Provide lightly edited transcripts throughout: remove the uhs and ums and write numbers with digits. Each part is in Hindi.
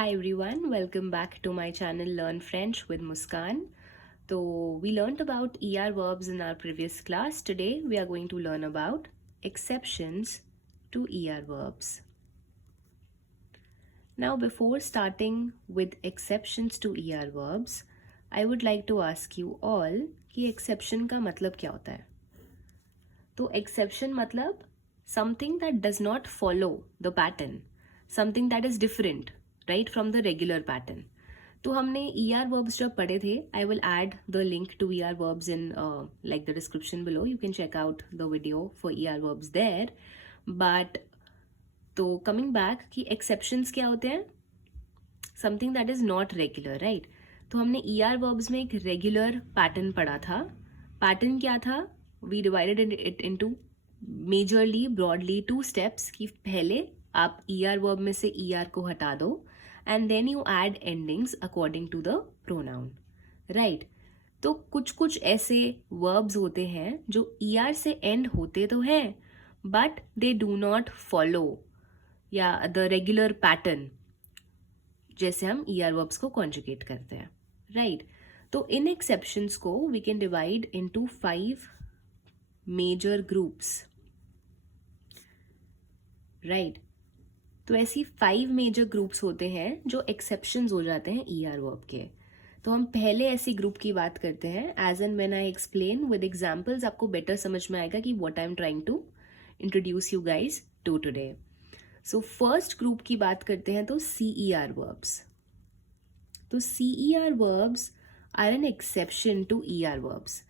Hi everyone, welcome back to my channel Learn French with Muskan. So we learned about ER verbs in our previous class. Today we are going to learn about exceptions to ER verbs. Now before starting with exceptions to ER verbs, I would like to ask you all कि exception का मतलब क्या होता है? तो exception मतलब something that does not follow the pattern, something that is different, right, from the regular pattern. तो हमने ER verbs जब पढ़े थे, I will add the link to ER verbs in like the description below. You can check out the video for ER verbs there. But तो coming back कि exceptions क्या होते हैं? Something that is not regular, right? तो हमने ER verbs में एक regular pattern पढ़ा था. Pattern क्या था? We divided it into majorly, broadly two steps कि पहले आप ER verb में से ER को हटा दो and then you add endings according to the pronoun, right? तो कुछ कुछ ऐसे verbs होते हैं जो ER से end होते तो हैं but they do not follow या the regular pattern जैसे हम ER verbs को conjugate करते हैं, right? तो इन exceptions को we can divide into 5 major groups, right? तो ऐसी 5 मेजर ग्रुप्स होते हैं जो एक्सेप्शंस हो जाते हैं ER वर्ब के. तो हम पहले ऐसी ग्रुप की बात करते हैं. As and when I explain with examples आपको बेटर समझ में आएगा कि what I am trying to introduce you guys to today. So first group की बात करते हैं तो CER वर्ब्स. तो CER verbs are an exception to ER verbs.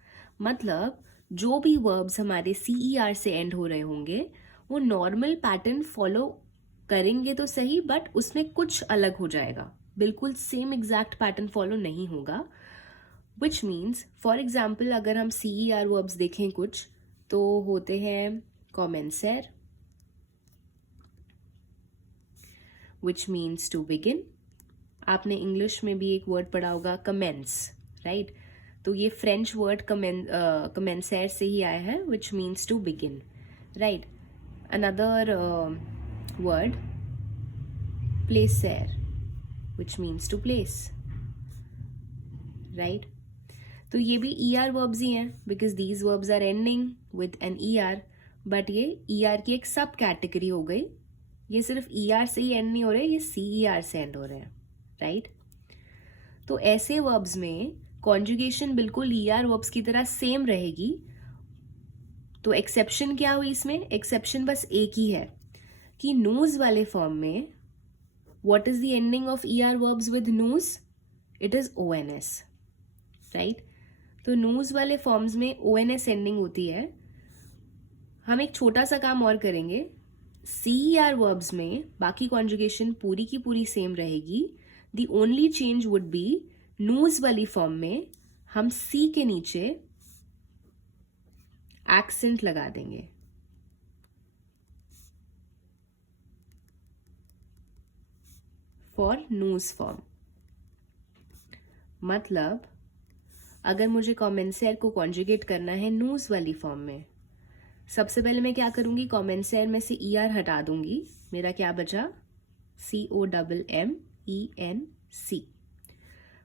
मतलब जो भी वर्ब्स हमारे CER से एंड हो रहे होंगे वो नॉर्मल पैटर्न फॉलो करेंगे तो सही बट उसमें कुछ अलग हो जाएगा, बिल्कुल सेम एग्जैक्ट पैटर्न फॉलो नहीं होगा. विच मीन्स फॉर एग्जाम्पल अगर हम CER वर्ब्स देखें कुछ तो होते हैं कॉमेंसर विच मीन्स टू बिगिन. आपने इंग्लिश में भी एक वर्ड पढ़ा होगा कमेंस, राइट? तो ये फ्रेंच वर्ड कमेंसर से ही आया है which means to begin, right? Another word placer which means to place, right? तो ये भी ER verbs ही हैं because these verbs are ending with an ER, but ये ER की एक सब कैटेगरी हो गई. ये सिर्फ ER से ही एंड नहीं हो रहे, ये CER से एंड हो रहे हैं, राइट? तो ऐसे verbs में कॉन्जुगेशन बिल्कुल ER verbs की तरह सेम रहेगी. तो एक्सेप्शन क्या हुई इसमें? एक्सेप्शन बस एक ही है कि नोज वाले फॉर्म में what is the ending of ER verbs with नोज? It is ONS, right? तो नोज वाले फॉर्म्स में ONS एंडिंग होती है. हम एक छोटा सा काम और करेंगे. CER वर्ब्स में बाकी कॉन्जुगेशन पूरी की पूरी सेम रहेगी. The only change would be नोज वाली फॉर्म में हम C के नीचे एक्सेंट लगा देंगे. फॉर नोज फॉर्म. मतलब अगर मुझे कॉमेंसर को कॉन्जुगेट करना है नोज वाली फॉर्म में, सबसे पहले मैं क्या करूंगी? कॉमेंसर में से ER हटा दूंगी. मेरा क्या बचा? COMMENC.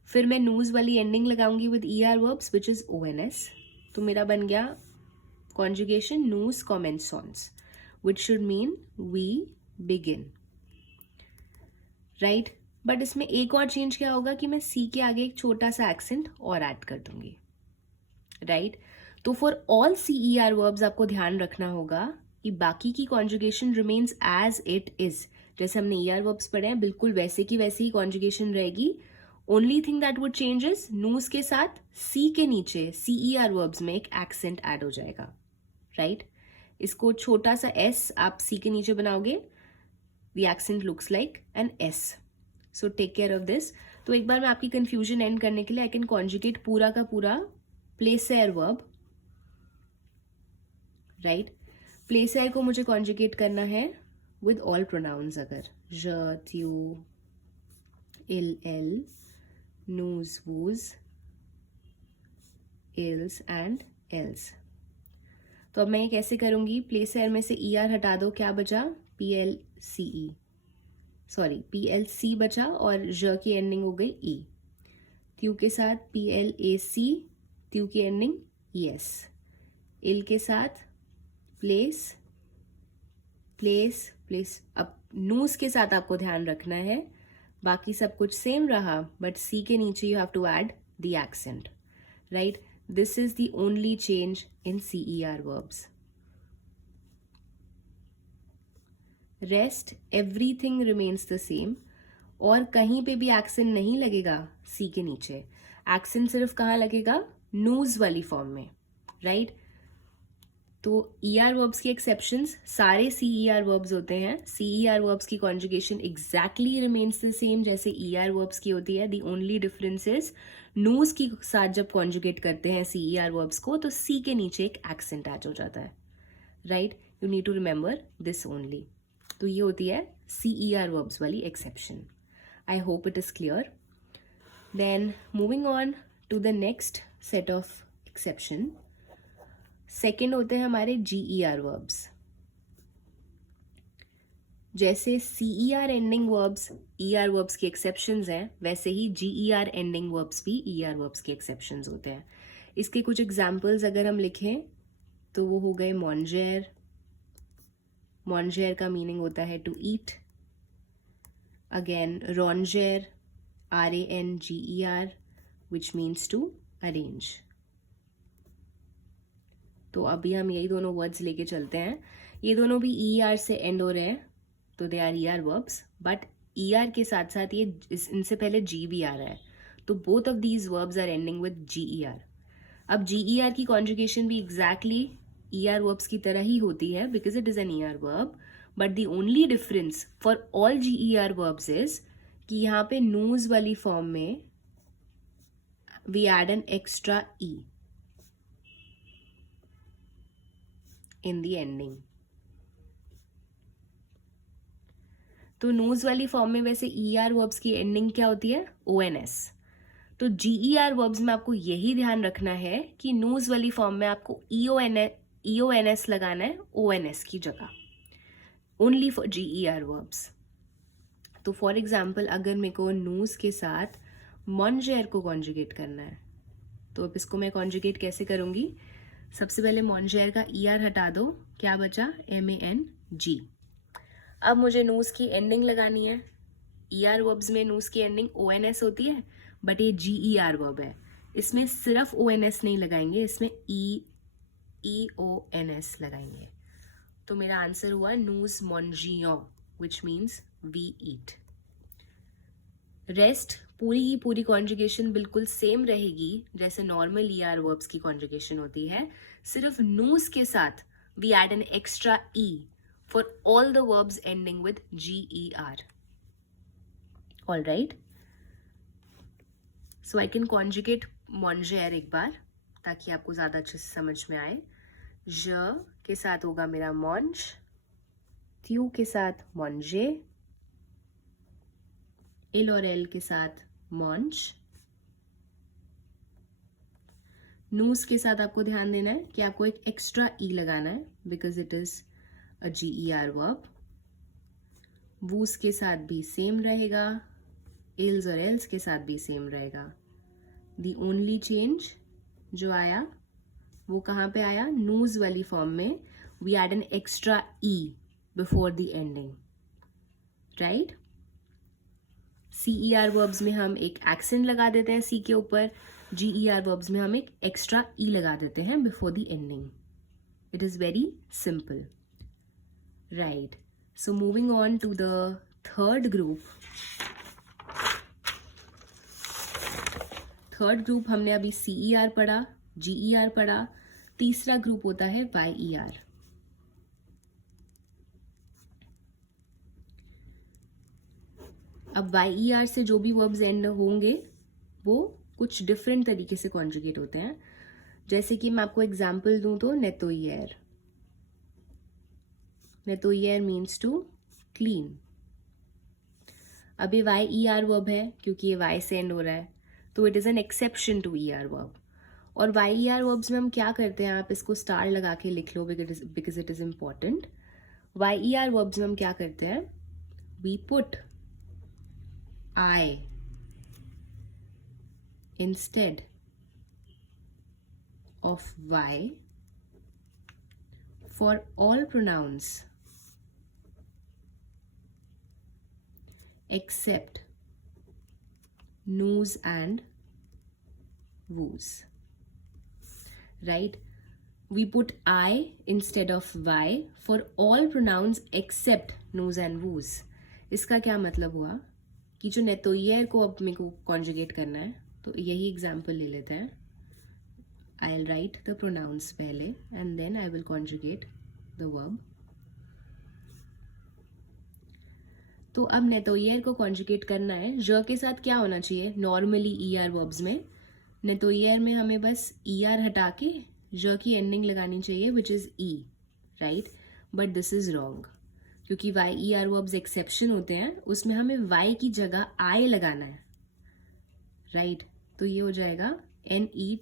फिर मैं नोज वाली एंडिंग लगाऊंगी with ER verbs which is ONS. तो मेरा बन गया कॉन्जुगेशन नोज कॉमेंसॉन्स which should mean we begin, right? But इसमें एक और चेंज क्या होगा कि मैं C के आगे एक छोटा सा एक्सेंट और ऐड कर दूंगी, राइट? तो फॉर ऑल CER वर्ब्स आपको ध्यान रखना होगा कि बाकी की conjugation remains as it is. जैसे हमने ER वर्ब्स पढ़े हैं बिल्कुल वैसे की वैसे ही कॉन्जुगेशन रहेगी. Only thing that would change is नोज के साथ C के नीचे CER वर्ब्स में एक एक्सेंट ऐड हो जाएगा, राइट? इसको छोटा सा S आप C के नीचे बनाओगे. The accent looks like an S. So take care of this. तो एक बार मैं आपकी confusion end करने के लिए I can conjugate पूरा का पूरा placer verb, right? placer को मुझे conjugate करना है with all pronouns अगर je, tu, il, elle, nous, vous, ils and else. तो अब मैं ये कैसे करूंगी? placer में से ER हटा दो, क्या बचा? PLCE, सॉरी PLC बचा और ज की एंडिंग हो गई ई। त्यू के साथ PLAC, त्यू की एंडिंग ES। इल के साथ प्लेस, प्लेस, प्लेस। अब नूस के साथ आपको ध्यान रखना है, बाकी सब कुछ सेम रहा, बट सी के नीचे you have to add the accent, right? This is the only change in CER verbs. Rest everything remains the same, और कहीं पे भी एक्सेंट नहीं लगेगा सी के नीचे। एक्सेंट सिर्फ कहाँ लगेगा? नूज वाली फॉर्म में, राइट? तो ER वर्ब्स की एक्सेप्शंस सारे CER वर्ब्स होते हैं। CER वर्ब्स की conjugation exactly remains the same जैसे ER वर्ब्स की होती है। The only difference is noose की साथ जब कॉन्जुगेट करते हैं CER वर्ब्स को तो सी के नीचे एक एक्सेंट ऐड हो जाता है, right? You need to remember this only. तो ये होती है CER verbs वाली exception. I hope it is clear. Then moving on to the next set of exception. Second होते हैं हमारे GER verbs. जैसे CER ending verbs ER verbs की exceptions हैं, वैसे ही GER ending verbs भी ER verbs की exceptions होते हैं। इसके कुछ examples अगर हम लिखें तो वो हो गए manger. Manger का मीनिंग होता है to eat. Again ranger, RANGER, which means to arrange. तो अभी हम यही दोनों वर्ड्स लेके चलते हैं। ये दोनों भी ER से एंड हो रहे हैं, तो they are ER verbs, but ER के साथ साथ ये इनसे पहले G भी आ रहा है, तो both of these verbs are ending with GER। अब GER की कॉन्जुगेशन भी एग्जैक्टली ER verbs की तरह ही होती है because it is an ER verb, but the only difference for all GER verbs is कि यहाँ पे नूज वाली फॉर्म में we add an extra E in the ending. तो नूज वाली फॉर्म में वैसे ER verbs की एंडिंग क्या होती है? ONS। तो GER verbs में आपको यही ध्यान रखना है कि नूज वाली फॉर्म में आपको EONS लगाना है ONS की जगह, ओनली फॉर GER verbs। तो फॉर एग्जाम्पल अगर मेरे को नूज के साथ मॉन्जेर को कॉन्जुगेट करना है, तो अब इसको मैं कॉन्जुगेट कैसे करूंगी? सबसे पहले मॉन्जेर का ER हटा दो, क्या बचा? MANG। अब मुझे नूज की एंडिंग लगानी है। ER verbs में नूज की एंडिंग ONS होती है, बट ये GER verb है, इसमें सिर्फ ONS नहीं लगाएंगे, इसमें EONS लगाएंगे। तो मेरा आंसर हुआ नूज मॉन्जियों, which means we eat. Rest पूरी की पूरी कॉन्जुगेशन बिल्कुल सेम रहेगी जैसे नॉर्मल ER वर्ब्स की कॉन्जुगेशन होती है, सिर्फ नूज के साथ we add an extra E for all the verbs ending with GER। All right, so I can conjugate मॉन्जेर एक बार ताकि आपको ज्यादा अच्छे से समझ में आए। ज के साथ होगा मेरा मॉन्ज, त्यू के साथ मॉन्जे, इल और एल के साथ मॉन्ज। नूस के साथ आपको ध्यान देना है कि आपको एक एक्स्ट्रा ई लगाना है because it is a GER verb. वूस के साथ भी सेम रहेगा, इल्स और एल्स के साथ भी सेम रहेगा। द ओनली चेंज जो आया वो कहाँ पे आया? नूज वाली फॉर्म में we add an extra E before the ending, right? CER verbs में हम एक एक्सेंट लगा देते हैं C के ऊपर, GER verbs में हम एक एक्स्ट्रा E लगा देते हैं before the ending. It is very simple, right? So moving on to the third group. Third group हमने अभी CER पढ़ा, GER पढ़ा, तीसरा ग्रुप होता है YER। अब YER से जो भी वर्ब्स एंड होंगे वो कुछ डिफरेंट तरीके से कॉन्जुगेट होते हैं। जैसे कि मैं आपको एग्जांपल दूं तो नेतोयर। नेतोयर मीन्स टू क्लीन। अब ये YER वर्ब है क्योंकि ये Y से एंड हो रहा है, तो it is an exception to ER verb. और YER वर्ब्स में हम क्या करते हैं, आप इसको स्टार लगा के लिख लो because it is important. YER verbs में हम क्या करते हैं? We put I instead of Y for all pronouns except noos and woos. Right? We put I instead of Y for all pronouns except noos and woos. इसका क्या मतलब हुआ कि जो नेतोयर को अब मेरे को कॉन्जुगेट करना है, तो यही एग्जाम्पल ले लेते हैं. I'll write the pronouns पहले and then I will conjugate the verb. तो अब नेतोयर को कॉन्जुगेट करना है. ज के साथ क्या होना चाहिए नॉर्मली ER वर्ब्स में? नेतोयर में हमें बस ER हटा के ज की एंडिंग लगानी चाहिए which is E, right? But this is wrong, क्योंकि YER वर्ब्स एक्सेप्शन होते हैं, उसमें हमें Y की जगह I लगाना है, राइट? तो ये हो जाएगा NETTOIE.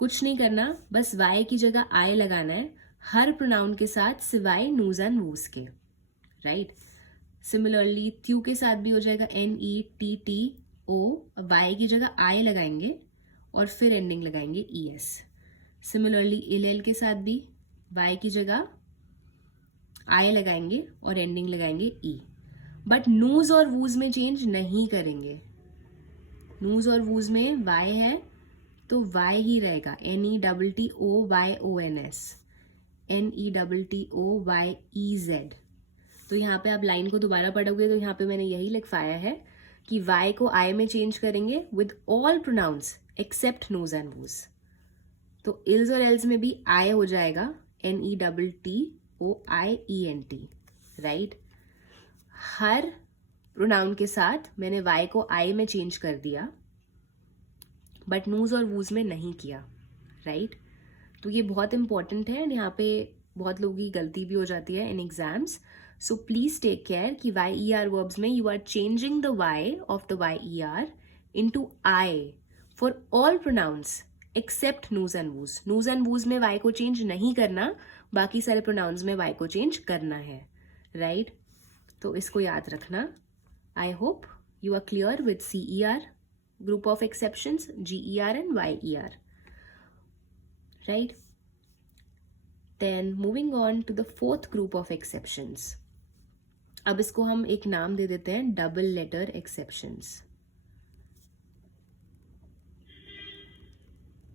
कुछ नहीं करना, बस Y की जगह I लगाना है हर प्रोनाउन के साथ सिवाय नूज एंड वूज के, राइट? सिमिलरली त्यू के साथ भी हो जाएगा NETTO, Y की जगह I लगाएंगे और फिर एंडिंग लगाएंगे ES. सिमिलरली इलेल के साथ भी Y की जगह I लगाएंगे और एंडिंग लगाएंगे E. बट नूज और वूज में चेंज नहीं करेंगे. नूज और वूज में Y है तो Y ही रहेगा, NETTOYONS, NETTOYEZ. तो यहाँ पे आप लाइन को दोबारा पढ़ोगे तो यहाँ पे मैंने यही लिखवाया है कि Y को I में चेंज करेंगे विद ऑल प्रोनाउंस एक्सेप्ट नोज एंड वूज. तो इल्स और एल्स में भी I हो जाएगा NETTOIENT, राइट? हर प्रोनाउन के साथ मैंने Y को I में चेंज कर दिया, बट नूज और वूज में नहीं किया, राइट? तो ये बहुत इंपॉर्टेंट है. यहाँ पे बहुत लोगों की गलती भी हो जाती है in exams. So please take care कि YER वर्ब्स में you are changing the Y of the YER into I for all pronouns except नूज एंड वूज. नूज एंड वूज में Y को चेंज नहीं करना, बाकी सारे प्रोनाउंस में Y को चेंज करना है, राइट? तो इसको याद रखना. I hope you are clear with CER group of exceptions, GER and YER, right? Then moving on to the fourth group of exceptions. अब इसको हम एक नाम दे देते हैं डबल लेटर एक्सेप्शंस.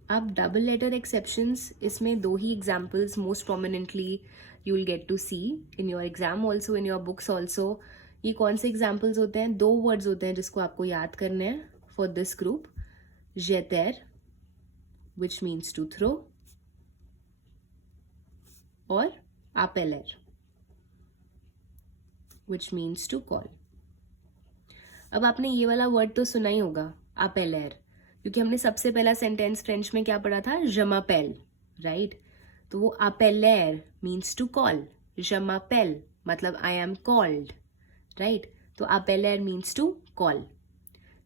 अब डबल लेटर एक्सेप्शंस, इसमें दो ही examples most prominently you will get to see in your exam also, in your books also. ये कौन से एग्जाम्पल्स होते हैं? दो वर्ड्स होते हैं जिसको आपको याद करने हैं for this group. Jeter, which means to throw, or appeler, which means to call. अब आपने ये वाला वर्ड तो सुना ही होगा appeler, क्योंकि हमने सबसे पहला सेंटेंस फ्रेंच में क्या पढ़ा था? je m'appelle, right? तो वो appeler means to call, je m'appelle मतलब I am called, राइट? तो appeler means to call,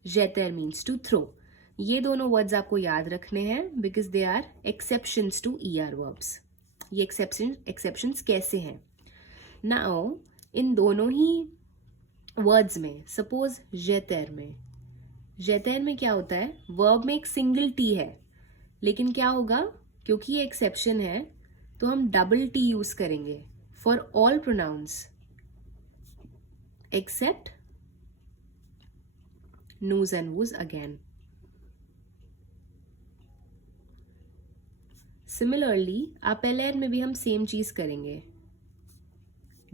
jeter means to throw. ये दोनों वर्ड्स आपको याद रखने हैं because they are exceptions to ER verbs. ये एक्सेप्शंस कैसे हैं? नाउ इन दोनों ही वर्ड्स में, सपोज जेटर में क्या होता है? वर्ब में एक सिंगल टी है, लेकिन क्या होगा, क्योंकि ये एक्सेप्शन है तो हम डबल टी यूज करेंगे फॉर ऑल प्रोनाउंस एक्सेप्ट नूज एंड वूज अगेन. सिमिलरली अपेलर में भी हम सेम चीज करेंगे,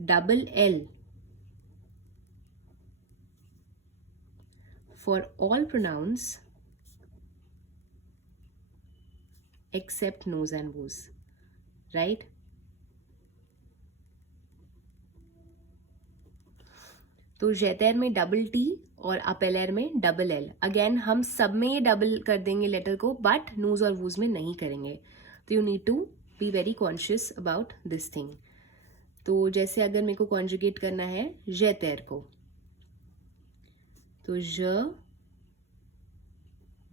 double L for all pronouns except नोज एंड वूज, राइट? तो जेटर में डबल T और अपेलर में डबल L. अगेन हम सब में ये डबल कर देंगे लेटर को, बट नूज और वूज में नहीं करेंगे. तो you need to be very conscious about this thing. तो जैसे अगर मेरे को कॉन्जुगेट करना है जेटर को, तो ज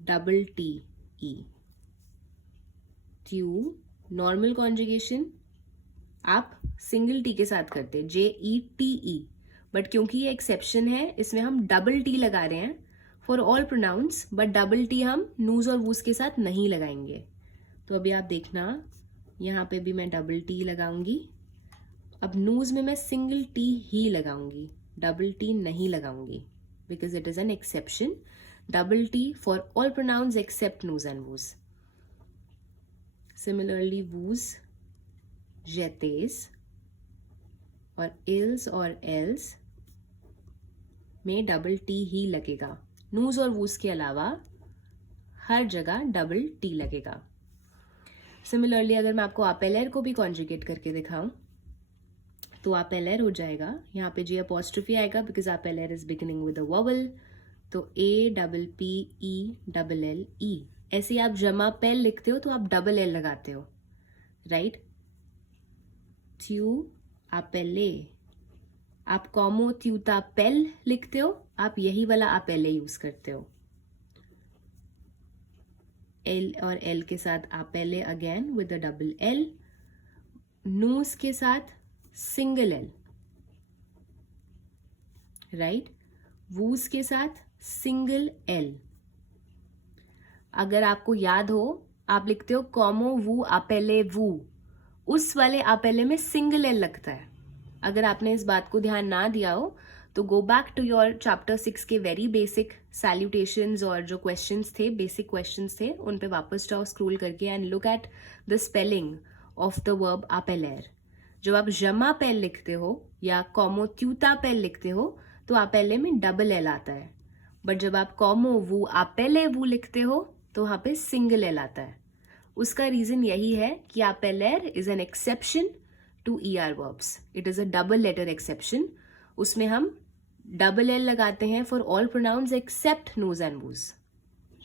डबल टी ई. त्यू नॉर्मल कॉन्जुगेशन आप सिंगल टी के साथ करते JETE, बट क्योंकि ये एक्सेप्शन है इसमें हम डबल टी लगा रहे हैं for all pronouns, but double T हम नूज और वूज के साथ नहीं लगाएंगे। तो अभी आप देखना यहाँ पे भी मैं डबल टी लगाऊंगी। अब नूज में मैं सिंगल टी ही लगाऊंगी, डबल टी नहीं लगाऊंगी, because it is an exception. Double T for all pronouns except नूज एंड वूज। सिमिलरली वूज, जेतेस और इल्स और एल्स में डबल टी ही लगेगा। नूज और वूज के अलावा हर जगह डबल टी लगेगा। सिमिलरली अगर मैं आपको अपेलर को भी कॉन्जुगेट करके दिखाऊं तो अपेलर हो जाएगा, यहाँ पे जी अपॉस्ट्रोफी आएगा बिकॉज अपेलर is beginning with a vowel, तो A double P E double L E. ऐसे आप जमा पेल लिखते हो तो आप डबल एल लगाते हो, राइट। थ्यू अपेले, आप कॉमो त्यूता पेल लिखते हो, आप यही वाला अपेले यूज करते हो। एल और एल के साथ अपेले again with a double L. नूस के साथ सिंगल एल, राइट। वूस के साथ सिंगल एल। अगर आपको याद हो, आप लिखते हो कॉमो वू अपेले वू, उस वाले अपेले में सिंगल एल लगता है। अगर आपने इस बात को ध्यान ना दिया हो तो go back to your chapter 6 के वेरी बेसिक सैल्यूटेशंस और जो क्वेश्चंस थे, बेसिक क्वेश्चंस थे, उन पे वापस जाओ स्क्रॉल करके and look at the spelling of the verb अपेलर। जब आप जमा पेल लिखते हो या कॉमो त्यूता पेल लिखते हो तो अपेले में डबल एल आता है, बट जब आप कॉमो वू अपेले वू लिखते हो तो वहां पे सिंगल एल आता है। उसका रीजन यही है कि अपेलर is an exception to ER verbs. It is a double letter exception. उसमें हम डबल एल लगाते हैं फॉर ऑल प्रोनाउंस एक्सेप्ट नोज एंड वूज,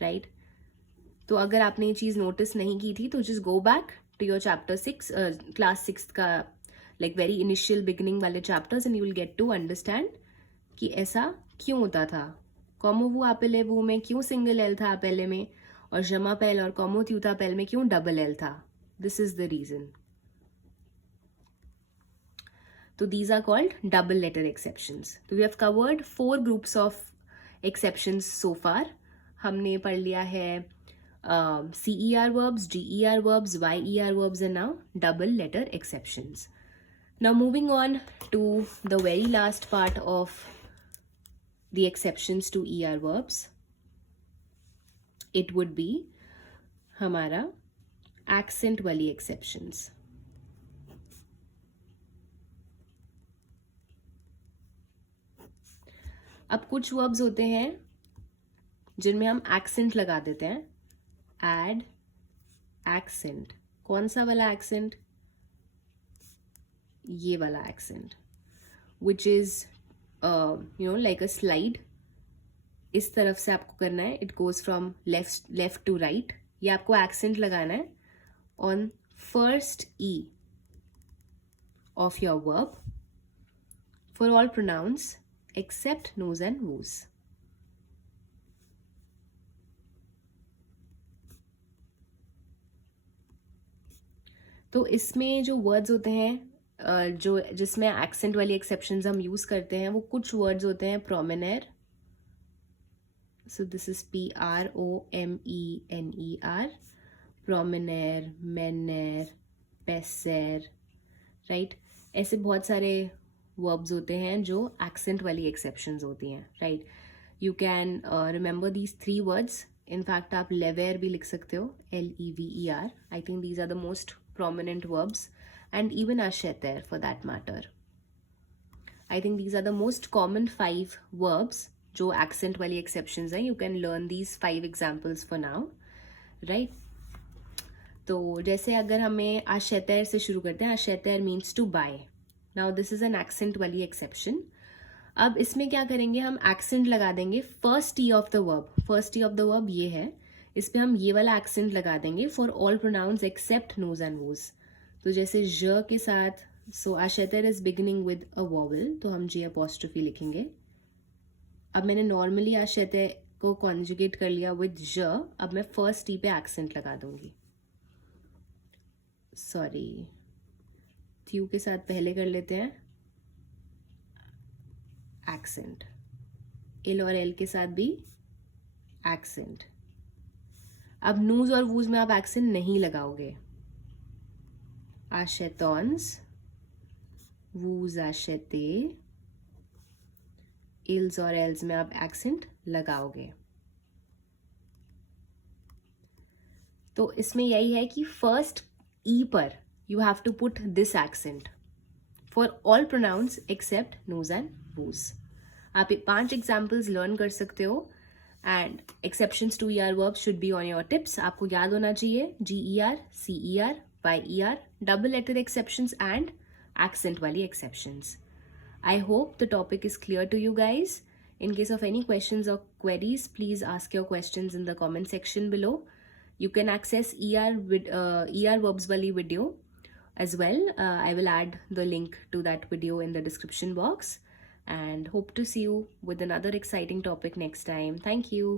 राइट। तो अगर आपने ये चीज नोटिस नहीं की थी तो just go back to your chapter 6, class 6 का लाइक वेरी इनिशियल बिगिनिंग वाले chapters and you will get to understand कि ऐसा क्यों होता था। कॉमो वू अपेले वू में क्यों सिंगल एल था अपेले में, और जमा पेल और कॉमो त्यूता पेल में क्यों डबल एल था। This is the reason. So these are called double letter exceptions. So we have covered 4 groups of exceptions so far. हमने पढ़ लिया है CER verbs, GER verbs, YER verbs and now double letter exceptions. Now moving on to the very last part of the exceptions to ER verbs. It would be हमारा accent वाली exceptions. अब कुछ वर्ब्स होते हैं जिनमें हम एक्सेंट लगा देते हैं, एड एक्सेंट। कौन सा वाला एक्सेंट? ये वाला accent, which is like a slide. इस तरफ से आपको करना है, it goes from left to right. ये आपको एक्सेंट लगाना है on first E of your verb for all pronouns except nose and woos. तो इसमें जो वर्ड्स होते हैं जो जिसमें एक्सेंट वाली एक्सेप्शंस हम यूज करते हैं, वो कुछ वर्ड्स होते हैं प्रोमिनेर। सो दिस इज PROMENER, प्रोमिनेर, मेनेर, पेसेर, राइट। ऐसे बहुत सारे वर्ब्स होते हैं जो एक्सेंट वाली एक्सेप्शंस होती हैं, right. You can remember these 3 words. In fact आप लेवेर भी लिख सकते हो, LEVER. I think these are the most prominent verbs, and even आशेतर for that matter. I think these are the most common 5 verbs जो एक्सेंट वाली एक्सेप्शंस हैं. You can learn these 5 examples for now, right. तो जैसे अगर हमें आशेतर से शुरू करते हैं, आशेतर means to buy. Now this is an accent वाली एक्सेप्शन. अब इसमें क्या करेंगे, हम एक्सेंट लगा देंगे first T of the verb. First T of the verb ये है, इस पे हम ये वाला एक्सेंट लगा देंगे फॉर ऑल प्रोनाउंस एक्सेप्ट नोज एंड वोज. तो जैसे ज के साथ, सो आशेतर is beginning with a vowel, तो हम जी अपॉस्ट्रोफी लिखेंगे. अब मैंने नॉर्मली आशेतर को कॉन्जुगेट कर लिया विद ज. अब मैं फर्स्ट टी पे एक्सेंट लगा दूंगी. सॉरी, थ्यू के साथ पहले कर लेते हैं. accent. इल और एल के साथ भी accent. अब नूज और वूज में आप accent नहीं लगाओगे. Ashetons, वूज आशेते, इल्स और एल्स में आप accent लगाओगे. तो इसमें यही है कि फर्स्ट ई पर you have to put this accent for all pronouns except नोज एंड वूज. आप 5 एग्जाम्पल्स लर्न कर सकते हो and exceptions to ER verbs should be on your tips. आपको याद होना चाहिए GER, CER, YER, double letter exceptions and accent वाली exceptions. I hope the topic is clear to you guys. In case of any questions or queries, please ask your questions in the comment section below. You can access ER verbs wali video as well. I will add the link to that video in the description box and hope to see you with another exciting topic next time. Thank you.